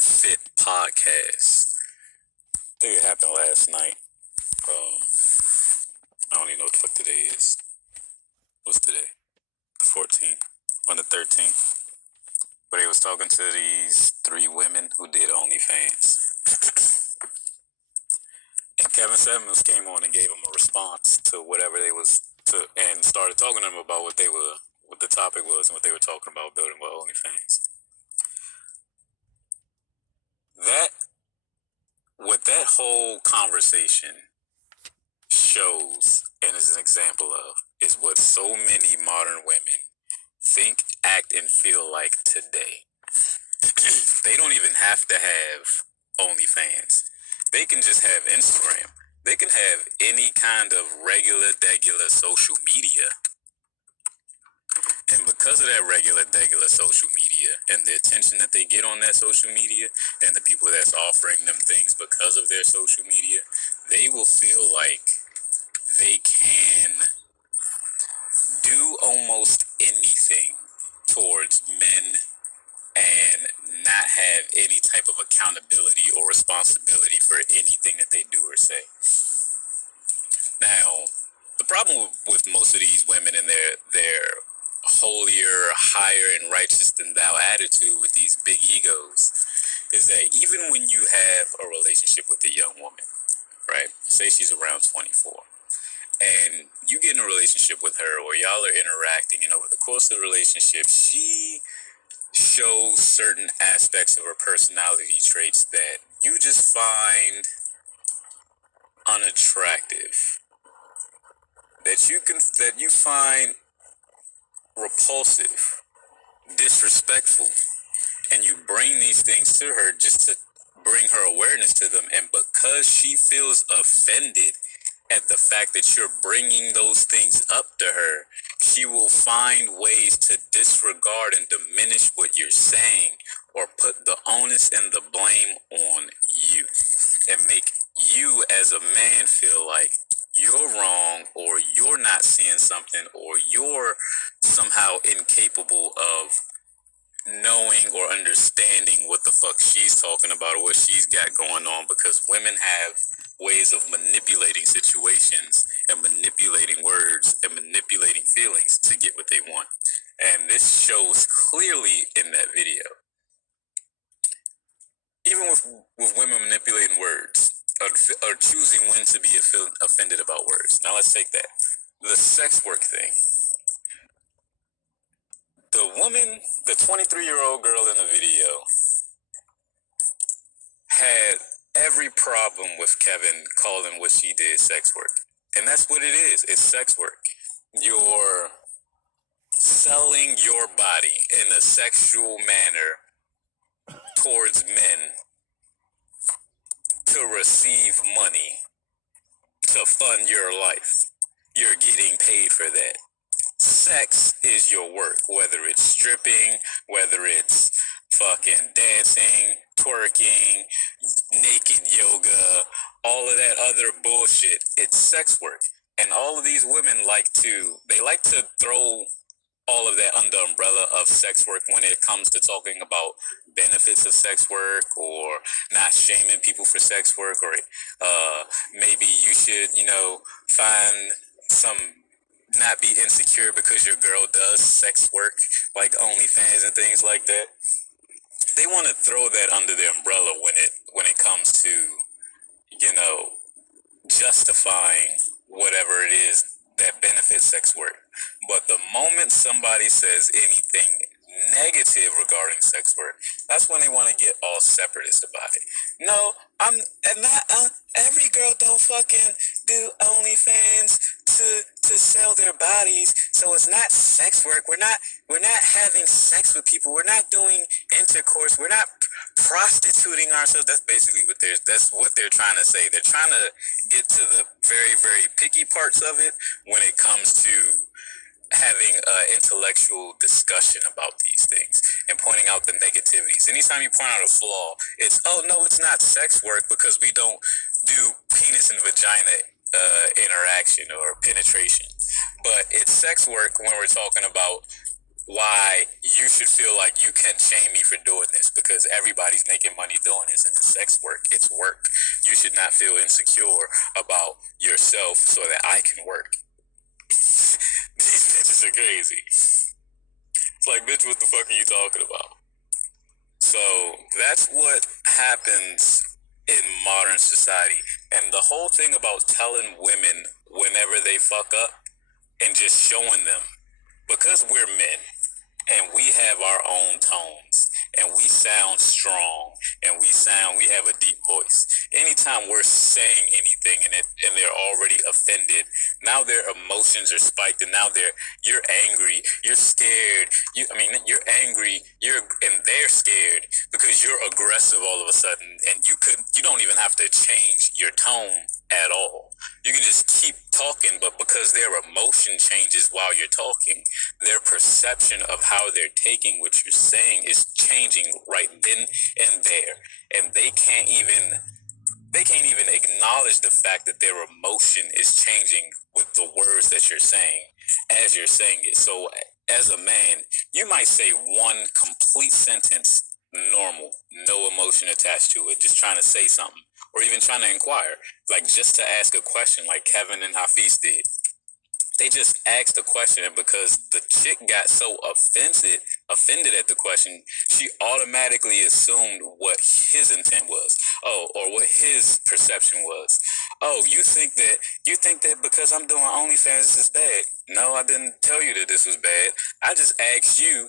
Unfit podcast. I think it happened last night. I don't even know what the fuck today is. What's today? The 14th? On the 13th? But he was talking to these three women who did Onlyfans. And Kevin Simmons came on and gave them a response to whatever they was to, and started talking to them about what the topic was and what they were talking about building with Onlyfans. What that whole conversation shows and is an example of is what so many modern women think, act, and feel like today. They don't even have to have OnlyFans. They can just have Instagram. They can have any kind of regular social media. And because of that regular social media and the attention that they get on that social media and the people that's offering them things because of their social media, they will feel like they can do almost anything towards men and not have any type of accountability or responsibility for anything that they do or say. Now, the problem with most of these women and their holier, higher, and righteous than thou attitude with these big egos is that even when you have a relationship with a young woman, right? Say she's around 24, and you get in a relationship with her, or y'all are interacting, and over the course of the relationship, she shows certain aspects of her personality traits that you just find unattractive, that you find repulsive, disrespectful, and you bring these things to her just to bring her awareness to them, and because she feels offended at the fact that you're bringing those things up to her, she will find ways to disregard and diminish what you're saying or put the onus and the blame on you and make you as a man feel like you're wrong, or you're not seeing something, or you're somehow incapable of knowing or understanding what the fuck she's talking about or what she's got going on, because women have ways of manipulating situations and manipulating words and manipulating feelings to get what they want. And this shows clearly in that video. Even with women manipulating words or choosing when to be offended about words. Now let's take that. The sex work thing. The woman, the 23-year-old girl in the video, had every problem with Kevin calling what she did sex work. And that's what it is. It's sex work. You're selling your body in a sexual manner towards men to receive money to fund your life. You're getting paid for that. Sex is your work, whether it's stripping, whether it's fucking dancing, twerking, naked yoga, all of that other bullshit. It's sex work. And all of these women like to throw all of that under the umbrella of sex work when it comes to talking about benefits of sex work, or not shaming people for sex work, or maybe you should, find some, not be insecure because your girl does sex work like OnlyFans and things like that. They want to throw that under the umbrella when it comes to, justifying whatever it is that benefits sex work. But the moment somebody says anything negative regarding sex work, that's when they want to get all separatist about it. No, every girl don't fucking do OnlyFans to sell their bodies, so it's not sex work. We're not having sex with people. We're not doing intercourse. We're not prostituting ourselves. That's basically what they're trying to say. They're trying to get to the very, very picky parts of it when it comes to having an intellectual discussion about these things and pointing out the negativities. Anytime you point out a flaw, it's, oh no, it's not sex work because we don't do penis and vagina interaction or penetration. But it's sex work when we're talking about why you should feel like you can shame me for doing this because everybody's making money doing this and it's sex work. It's work. You should not feel insecure about yourself so that I can work. These bitches are crazy. It's like, bitch, what the fuck are you talking about? So that's what happens in modern society. And the whole thing about telling women whenever they fuck up and just showing them, because we're men, and we have our own tones and we sound strong and we have a deep voice. Anytime we're saying anything and they're already offended, now their emotions are spiked and now you're angry, you're scared. You're angry, and they're scared because you're aggressive all of a sudden, and you don't even have to change your tone at all. You can just keep talking, but because their emotion changes while you're talking, their perception of how they're taking what you're saying is changing right then and there, and they can't even acknowledge the fact that their emotion is changing with the words that you're saying as you're saying it. So as a man, you might say one complete sentence normal, no emotion attached to it, just trying to say something or even trying to inquire, like just to ask a question like Kevin and Hafiz did. They just asked a question, and because the chick got so offended at the question, she automatically assumed what his intent was. Oh, or what his perception was. Oh, you think that because I'm doing OnlyFans this is bad. No, I didn't tell you that this was bad. I just asked you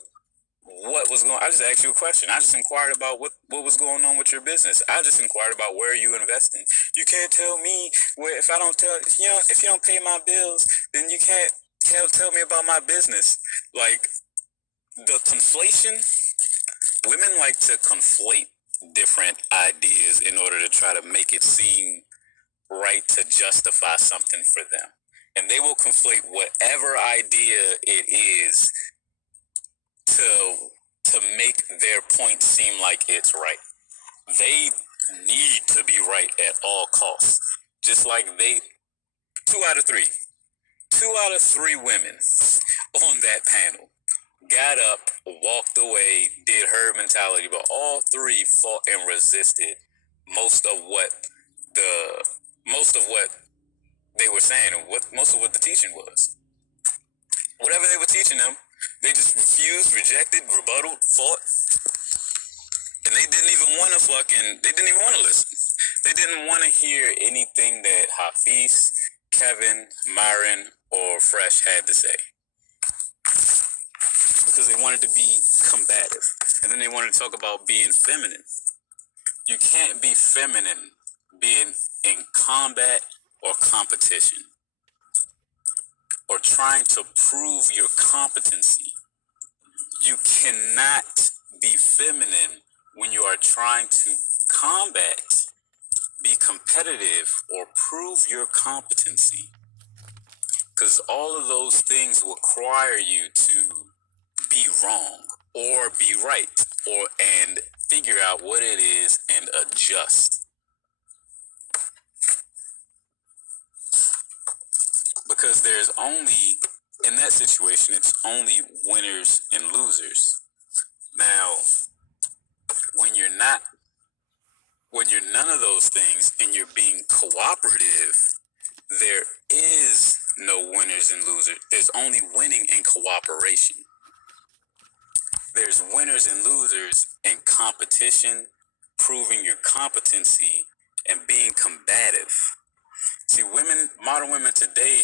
I just asked you a question. I just inquired about what was going on with your business. I just inquired about where you investing. You can't tell me where, if you don't pay my bills, then you can't tell me about my business. Like, the conflation, women like to conflate different ideas in order to try to make it seem right to justify something for them. And they will conflate whatever idea it is to make their point seem like it's right. They need to be right at all costs. Just like two out of three, 2 out of 3 women on that panel got up, walked away, did her mentality, but all 3 fought and resisted most of what the most of what they were saying and most of what the teaching was. Whatever they were teaching them, they just refused, rejected, rebutted, fought, and they didn't even want to listen. They didn't want to hear anything that Hafiz, Kevin, Myron, or Fresh had to say, because they wanted to be combative. And then they wanted to talk about being feminine. You can't be feminine being in combat or competition or trying to prove your competency. You cannot be feminine when you are trying to combat, be competitive, or prove your competency. Because all of those things require you to be wrong or be right, and figure out what it is and adjust. Because in that situation, it's only winners and losers. Now, when you're none of those things and you're being cooperative, there is no winners and losers. There's only winning and cooperation. There's winners and losers in competition, proving your competency, and being combative. See, modern women today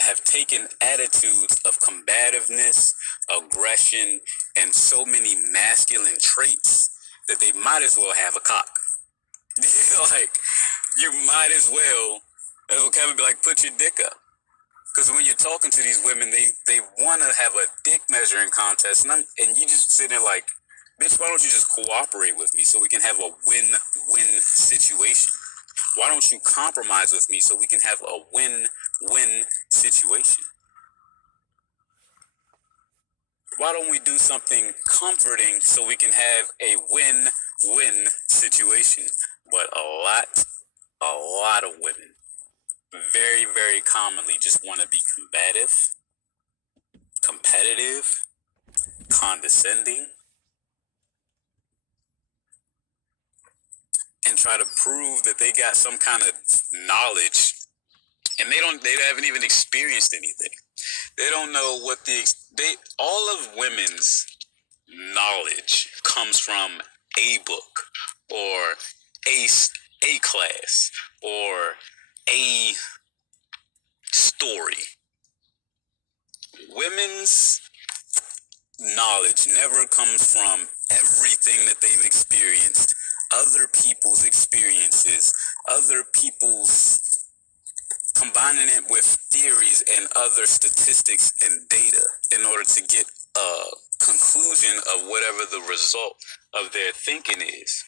have taken attitudes of combativeness, aggression, and so many masculine traits that they might as well have a cock. Like, you might as well, as what Kevin be like, put your dick up. Because when you're talking to these women, they want to have a dick measuring contest, and you just sit there like, bitch, why don't you just cooperate with me so we can have a win-win situation? Why don't you compromise with me so we can have a win-win situation? Why don't we do something comforting so we can have a win-win situation? But a lot of women very, very commonly just want to be competitive, condescending, and try to prove that they got some kind of knowledge, and they haven't even experienced anything. They don't know what all of women's knowledge comes from a book or a class or a story. Women's knowledge never comes from everything that they've experienced, other people's experiences, other people's combining it with theories and other statistics and data in order to get a conclusion of whatever the result of their thinking is.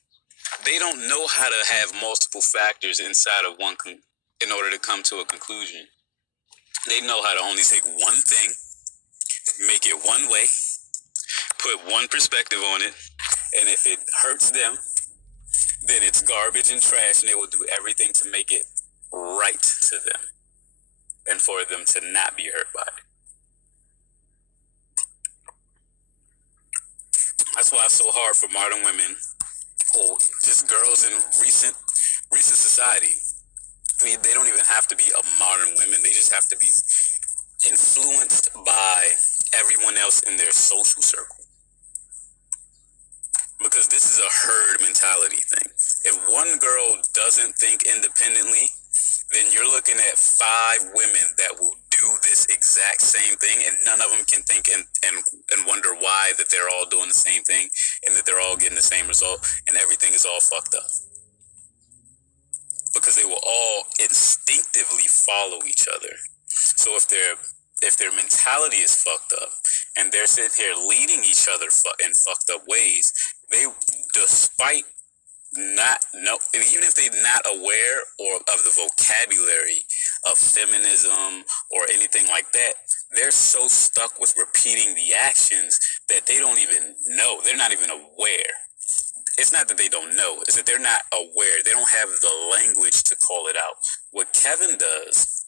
They don't know how to have multiple factors inside of in order to come to a conclusion. They know how to only take one thing, make it one way, put one perspective on it, and if it hurts them, then it's garbage and trash, and they will do everything to make it right to them and for them to not be hurt by it. That's why it's so hard for modern women or just girls in recent society. I mean, they don't even have to be a modern women. They just have to be influenced by everyone else in their social circle. Because this is a herd mentality thing. If one girl doesn't think independently, then you're looking at 5 women that will do this exact same thing, and none of them can think and wonder why that they're all doing the same thing and that they're all getting the same result, and everything is all fucked up. Because they will all instinctively follow each other. So if their mentality is fucked up and they're sitting here leading each other in fucked up ways, they, despite not know, even if they're not aware or of the vocabulary of feminism or anything like that, they're so stuck with repeating the actions that they don't even know. They're not even aware. It's not that they don't know, it's that they're not aware. They don't have the language to call it out. What Kevin does,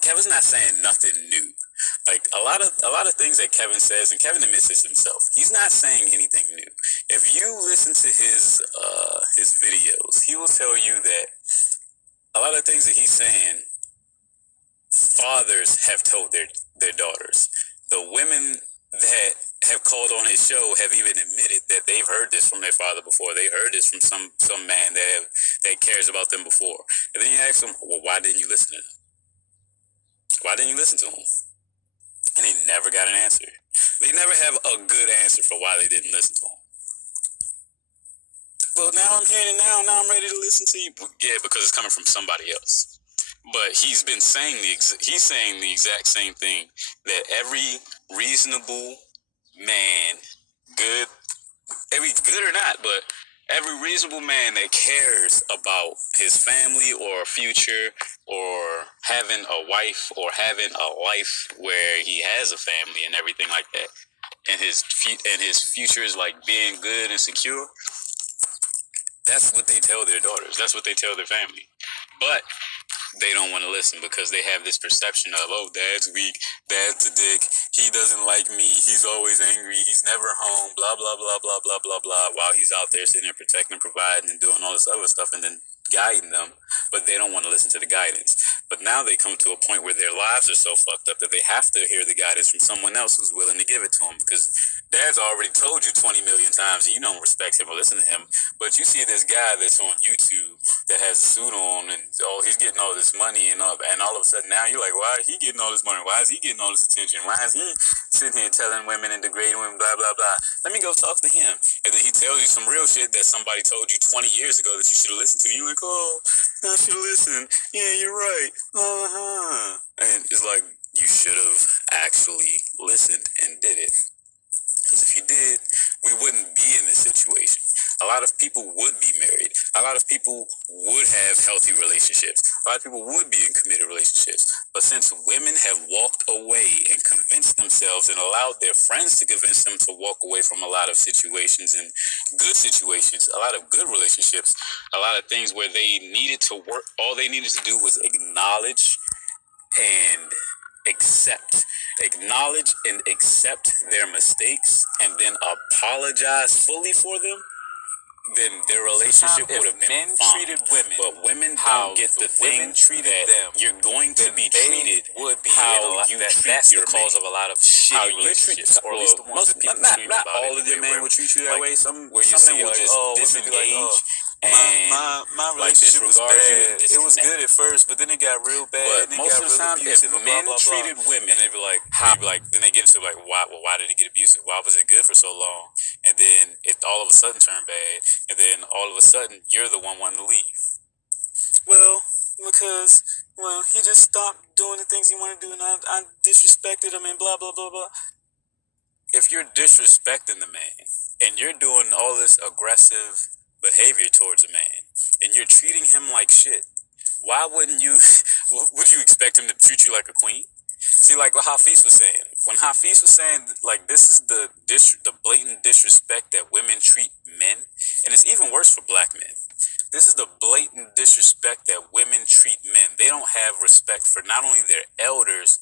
Kevin's not saying nothing new. Like a lot of things that Kevin says, and Kevin admits this himself, he's not saying anything new. If you listen to his videos, he will tell you that a lot of things that he's saying, fathers have told their daughters. The women that have called on his show have even admitted that they've heard this from their father before. They heard this from some man that cares about them before. And then you ask them, well, why didn't you listen to them? Why didn't you listen to them? And they never got an answer. They never have a good answer for why they didn't listen to him. Well, now I'm hearing it now I'm ready to listen to you. Yeah, because it's coming from somebody else. But he's been saying he's saying the exact same thing that every reasonable man, good or not, but every reasonable man that cares about his family or future or having a wife or having a life where he has a family and everything like that, and his future is like being good and secure, that's what they tell their daughters. That's what they tell their family. But they don't want to listen because they have this perception of, oh, dad's weak, dad's a dick, he doesn't like me, he's always angry, he's never home, blah, blah, blah, blah, blah, blah, blah, while he's out there sitting there protecting, providing, and doing all this other stuff and then guiding them, but they don't want to listen to the guidance. But now they come to a point where their lives are so fucked up that they have to hear the guidance from someone else who's willing to give it to them, because dad's already told you 20 million times and you don't respect him or listen to him. But you see this guy that's on YouTube that has a suit on and he's getting all this money and all of a sudden now you're like, why is he getting all this money? Why is he getting all this attention? Why is he sitting here telling women and degrading women, blah, blah, blah? Let me go talk to him. And then he tells you some real shit that somebody told you 20 years ago that you should have listened to. You're like, oh, I should have listened. Yeah, you're right. And it's like, you should have actually listened and did it. Because if you did, we wouldn't be in this situation. A lot of people would be married. A lot of people would have healthy relationships. A lot of people would be in committed relationships. But since women have walked away and convinced themselves and allowed their friends to convince them to walk away from a lot of situations and good situations, a lot of good relationships, a lot of things where they needed to work, all they needed to do was acknowledge and acknowledge and accept their mistakes and then apologize fully for them, then their relationship would have been men fine. Treated women, but women don't get the thing treated that them, you're going to be treated would be how you treat that's your the cause man. Of a lot of shitty relationships, or at least the ones that people treat about. Not all of your men will treat you that way. Some men will just disengage. My relationship was bad. It was good at first, but then it got real bad. But most of the time, if men treated women, and they be like, then they get into like, why did it get abusive? Why was it good for so long? And then it all of a sudden turned bad, and then all of a sudden you're the one wanting to leave. Well, because he just stopped doing the things he wanted to do, and I disrespected him, and blah blah blah blah. If you're disrespecting the man, and you're doing all this aggressive behavior towards a man, and you're treating him like shit, why wouldn't you? Would you expect him to treat you like a queen? See, like what Hafiz was saying. When Hafiz was saying, like, this is the blatant disrespect that women treat men, and it's even worse for black men. This is the blatant disrespect that women treat men. They don't have respect for not only their elders,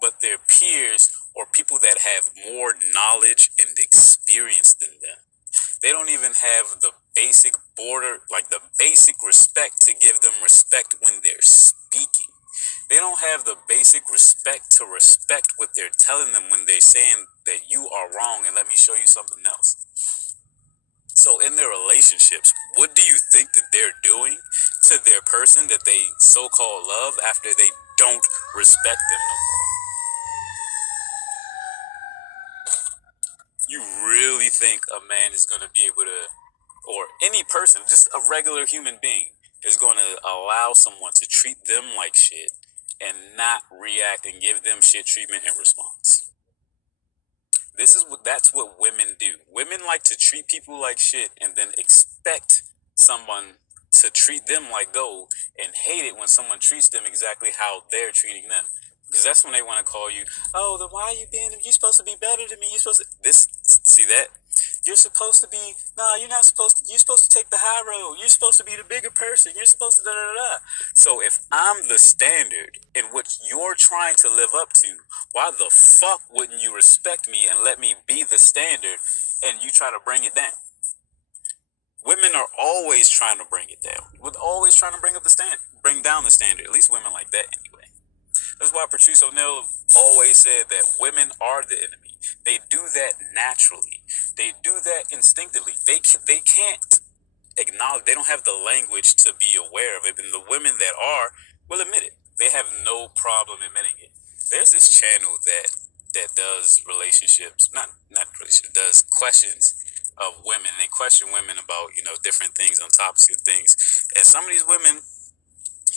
but their peers or people that have more knowledge and experience than them. They don't even have the basic the basic respect to give them respect when they're speaking. They don't have the basic respect to respect what they're telling them when they're saying that you are wrong and let me show you something else. So in their relationships, what do you think that they're doing to their person that they so-called love after they don't respect them no more? You really think a man is going to be able to, or any person, just a regular human being, is going to allow someone to treat them like shit and not react and give them shit treatment in response? That's what women do. Women like to treat people like shit and then expect someone to treat them like gold and hate it when someone treats them exactly how they're treating them. Because that's when they want to call you, oh, then why are you being, you're supposed to be better than me. See that? You're supposed to be, no, you're not supposed to, you're supposed to take the high road. You're supposed to be the bigger person. You're supposed to da-da-da-da. So if I'm the standard in what you're trying to live up to, why the fuck wouldn't you respect me and let me be the standard and you try to bring it down? Women are always trying to bring it down. We're always trying to bring down the standard. At least women like that anyway. That's why Patrice O'Neal always said that women are the enemy. They do that naturally. They do that instinctively. They can't acknowledge. They don't have the language to be aware of it. And the women that are will admit it. They have no problem admitting it. There's this channel that does relationships, not relationships, does questions of women. They question women about different things on topics and things. And some of these women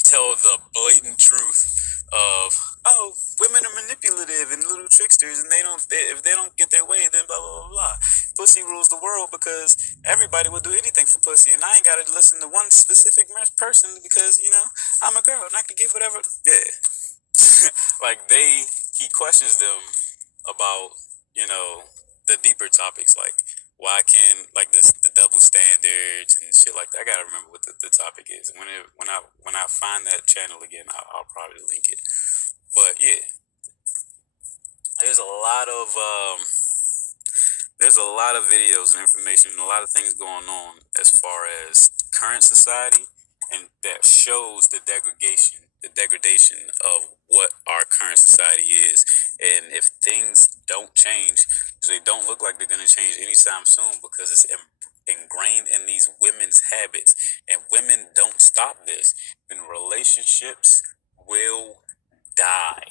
tell the blatant truth of, oh, women are manipulative and little tricksters, and if they don't get their way, then blah blah blah blah. Pussy rules the world because everybody will do anything for pussy, and I ain't gotta listen to one specific person because I'm a girl and I can get whatever. Yeah, he questions them about the deeper topics like why can the double standards and shit like that. I gotta remember what the topic is. When I find that channel again, I'll probably link it. But yeah, there's a lot of videos and information and a lot of things going on as far as current society, and that shows the degradation of what our current society is. And if things don't change, they don't look like they're going to change anytime soon because it's ingrained in these women's habits, and women don't stop this, then relationships will die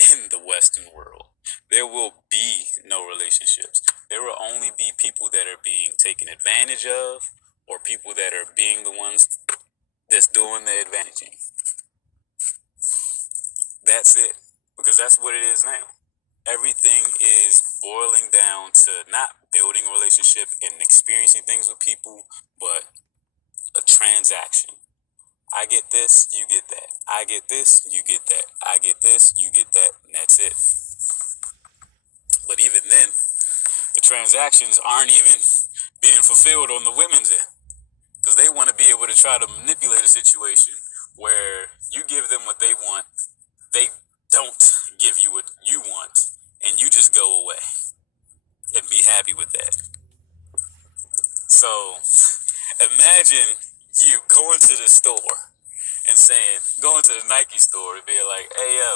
in the Western world. There will be no relationships. There will only be people that are being taken advantage of, or people that are being the ones that's doing the advantaging. That's it. Because that's what it is now. Everything is boiling down to not building a relationship and experiencing things with people, but a transaction. I get this, you get that. I get this, you get that. I get this, you get that, and that's it. But even then, the transactions aren't even being fulfilled on the women's end, because they want to be able to try to manipulate a situation where you give them what they want, they don't give you what you want, and you just go away and be happy with that. So imagine you going to the store and going to the Nike store and being like, hey, yo,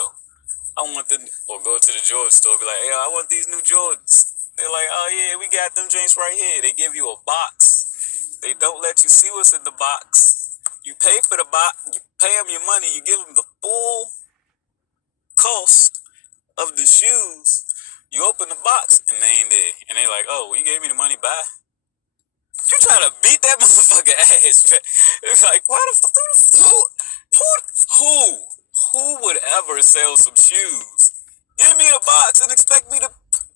I want or go to the Jordan store and be like, hey, yo, I want these new Jordans. They're like, oh, yeah, we got them drinks right here. They give you a box. They don't let you see what's in the box. You pay for the box. You pay them your money. You give them the full cost of the shoes. You open the box and they ain't there. And they like, oh, well, you gave me the money, bye. You trying to beat that motherfucker ass, man. It's like, why the fuck? Who would ever sell some shoes? Give me the box and expect me to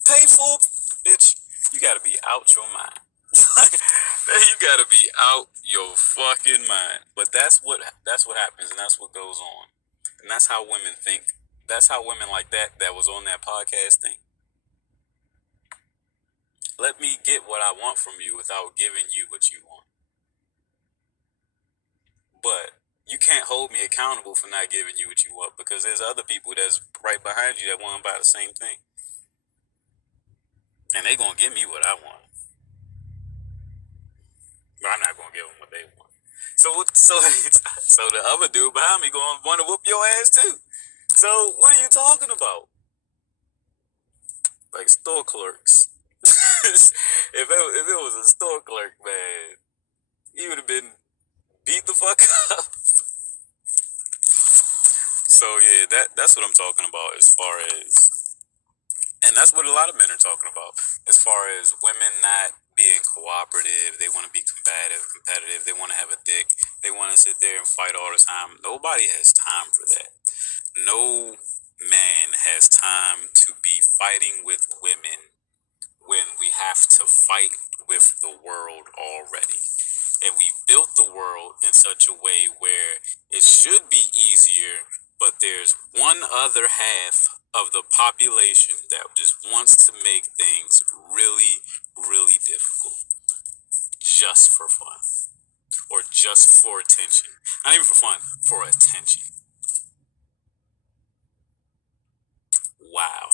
pay for it? Bitch, you gotta be out your mind. You gotta be out your fucking mind. But that's what happens, and that's what goes on. And that's how women think. That's how women like that was on that podcast think. Let me get what I want from you without giving you what you want. But you can't hold me accountable for not giving you what you want, because there's other people that's right behind you that want to buy the same thing. And they gonna give me what I want. But I'm not gonna give them what they want. So the other dude behind me gonna want to whoop your ass too. So what are you talking about? Like store clerks. if it was a store clerk, man, he would have been beat the fuck up. So yeah, that's what I'm talking about as far as, and that's what a lot of men are talking about as far as women not being cooperative. They want to be combative, competitive. They want to have a dick. They want to sit there and fight all the time. Nobody has time for that. No man has time to be fighting with women when we have to fight with the world already. And we built the world in such a way where it should be easier, but there's one other half of the population that just wants to make things really, really difficult just for fun, or just for attention. Not even for fun, for attention. Wow.